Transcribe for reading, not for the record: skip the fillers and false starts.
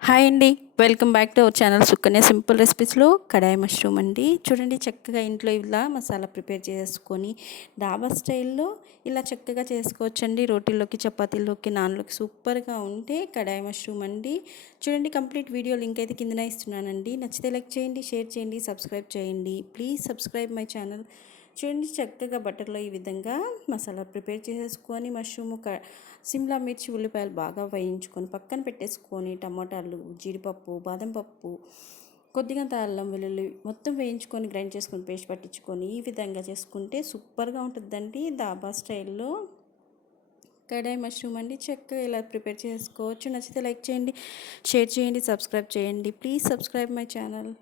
Hi అండి. Welcome back to our channel Sukanya simple రెసిపీస్లో kadai mushroom అండి. చూడండి చక్కగా ఇంట్లో ఇలా మసాలా ప్రిపేర్ చేసుకొని డాబా స్టైల్లో ఇలా చక్కగా చేసుకోవచ్చండి. రోటీల్లోకి, చపాతీల్లోకి, నాన్లోకి సూపర్గా ఉంటే కడాయి మష్రూమ్ అండి. చూడండి కంప్లీట్ వీడియో లింక్ అయితే కిందన ఇస్తున్నానండి. నచ్చితే లైక్ చేయండి, షేర్ చేయండి, సబ్స్క్రైబ్ చేయండి. Please subscribe my channel. చూడండి చక్కగా బటర్లో ఈ విధంగా మసాలా ప్రిపేర్ చేసేసుకొని మష్రూము సిమ్లా మిర్చి ఉల్లిపాయలు బాగా వేయించుకొని పక్కన పెట్టేసుకొని టమాటాలు జీడిపప్పు బాదం పప్పు కొద్దిగా అల్లం వెల్లుల్లి మొత్తం వేయించుకొని గ్రైండ్ చేసుకొని పేస్ట్ పట్టించుకొని ఈ విధంగా చేసుకుంటే సూపర్గా ఉంటుందండి. దాబా స్టైల్లో కడాయి మష్రూమ్ అండి. చక్కగా ఇలా ప్రిపేర్ చేసుకోవచ్చు. నచ్చితే లైక్ చేయండి, షేర్ చేయండి, సబ్స్క్రైబ్ చేయండి. Please subscribe my channel.